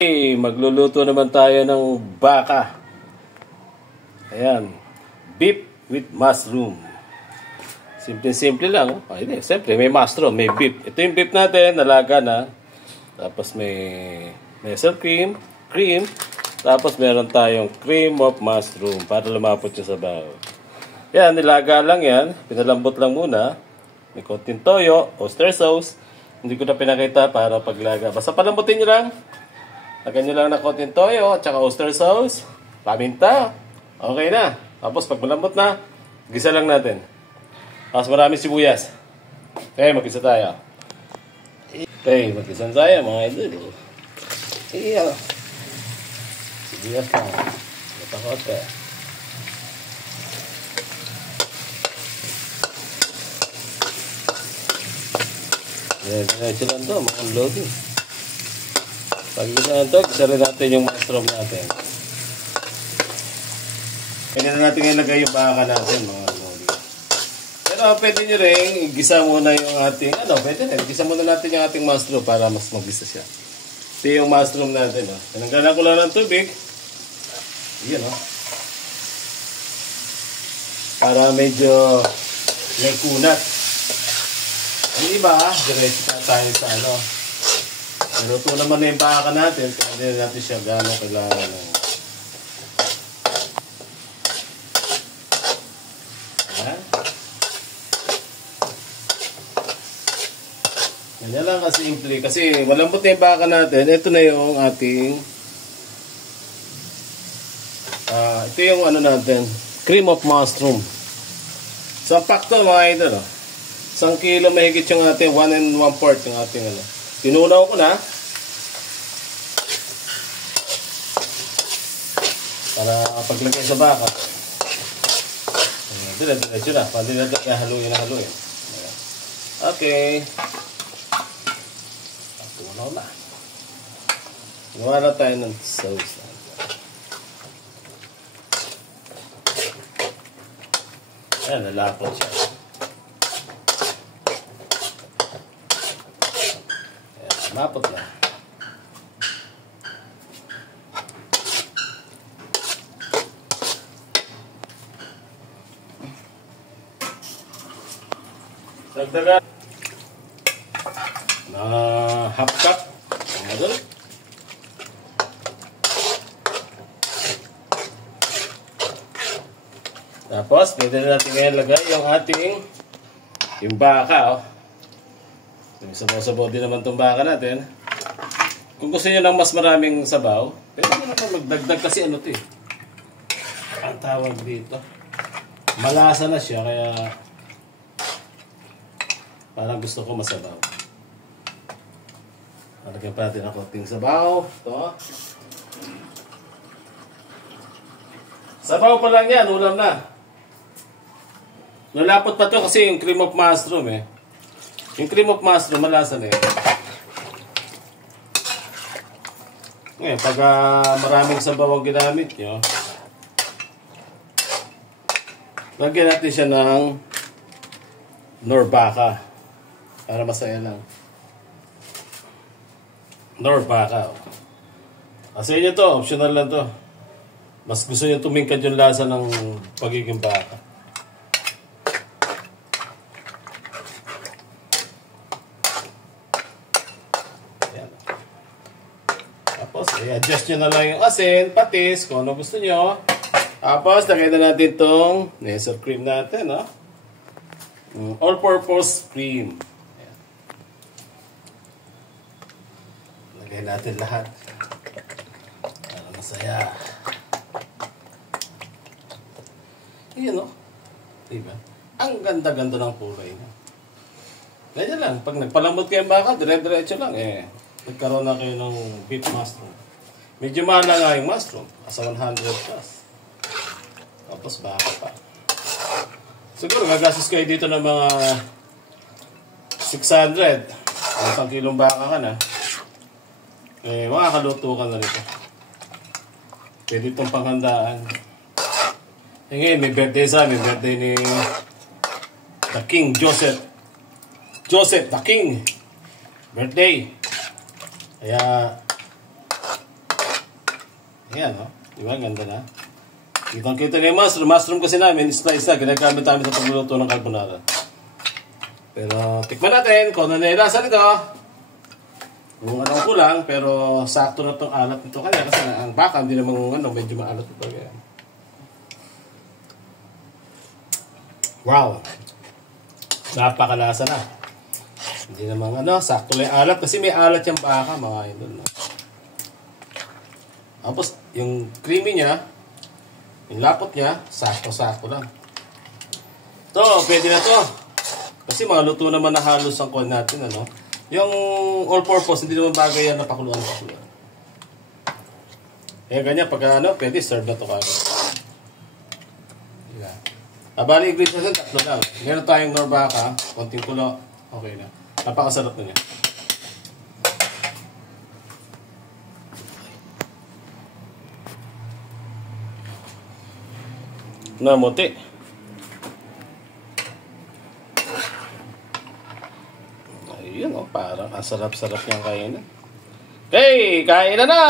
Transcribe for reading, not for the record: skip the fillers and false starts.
Magluluto naman tayo ng baka. Ayan. Beef with mushroom. Simple-simple lang. Oh. Ay, siyempre, may mushroom, may beef. Ito yung beef natin, nalaga na. Tapos may cream. Tapos meron tayong cream of mushroom para lumapot yung sabaw. Yan, nilaga lang yan. Pinalambot lang muna. May konting toyo, oyster sauce. Hindi ko na pinakita para paglaga. Basta palambutin nyo lang. Lagyan nyo lang ng konting toyo at saka oyster sauce. Paminta. Okay na. Tapos pag malambot na, gisa lang natin. Tapos maraming sibuyas. Okay, mag-gisa tayo. Okay, mag-gisa tayo mga idol. Iya. Sibuyas na. Natakot ka. Diretso lang ito, mga loading. Pag gisa na ito, gisa rin natin yung mushroom natin. Pwede na natin ilagay yung baka natin, mga loading. Pero pwede nyo rin, gisa muna yung ating, pwede rin, gisa muna natin yung ating mushroom para mas mag-gisa siya. Ito yung mushroom natin, Tinanggalan ko lang ng tubig. Yan, para medyo may kunat. Ang iba, diretso na tayo sa Naluto naman na yung baka natin, kaya hindi natin siya gano'ng kailangan ng... Ganyan lang kasimple. Kasi malambot na yung baka natin. Ito na yung ating... ito yung natin. Cream of mushroom. Sampak to mga idol. 1 kilo mahigit yung ating 1 1/4 yung ating Tinunaw ko na. Para paglagay sa baka. Diretso na. Pwede natin haluin. Okay. Tunaw na. Gawa na tayo ng sauce. Ayan, nalapot siya. Mapot na. Dagdagan na half cup. Tapos, pwede na natin ngayon lagay yung ating baka, Sabaw-sabaw din naman itong baka natin. Kung gusto nyo ng mas maraming sabaw, pwede nyo naman magdagdag kasi ito ang tawag dito. Malasa na siya, kaya parang gusto ko masabaw. Lagyan pa natin ang konting sabaw. Ito. Sabaw pa lang yan, ulam na. Nalapot pa to kasi yung cream of mushroom Yung cream of mushroom, malasa na Ngayon, pag maraming sabaw ang ginamit nyo, lagyan natin siya ng Norbaka. Para masaya lang. Norbaka. Sa inyo to, optional lang to. Mas gusto nyo tumingkad yung lasa ng pagiging baka. Tapos, i-adjust nyo na lang yung asin, patis, kung ano gusto nyo. Tapos, lagay na natin itong Nestle cream natin, all-purpose cream. Ayan. Lagay natin lahat. Para masaya. Ayan, diba? Ang ganda-ganda ng kulay niya. Ganyan lang. Pag nagpalambot kayo baka, dire-diretso lang, nagkaroon na kayo ng beef mushroom. Medyo mahal na nga yung mushroom. Asa 100 plus. Tapos baka pa. Siguro gagastos kayo dito ng mga 600. 1 kilong baka ka na. Makakaluto ka na rito. Pwede itong panghandaan. Ngayon, may birthday may birthday ni The King Joseph. Joseph the King. Birthday. Kaya Ayan, oh. Diba? Ganda na. Kitang-kita na yung mushroom. Mushroom kasi namin, slice na. Ginagamit namin sa pagluluto ng carbonara. Pero, tikman natin kung ano na yung lasa nito. Kung anong kulang, pero sakto na itong alat nito kanya. Kasi ang baka, hindi namang medyo maalat ito. Kaya. Wow! Napakalasa na. Hindi namang sakto lang yung alat. Kasi may alat yung baka, mga idol. No? Tapos, yung creamy niya, yung lapot niya, sakto-sakto lang. Ito, pwede na to. Kasi mga luto naman na halos ang kuha natin, Yung all-purpose, hindi naman bagay yan na pakuluan. Kaya ganyan, pag pwede, serve na to kagad. Yeah. Bali, ingredients natin, tatlo lang. Meron tayong norbaka, konting kulo, okay na. Napakasarap na niya. Namuti. Ayun, parang ang sarap-sarap niyang kainin. Okay, kain na!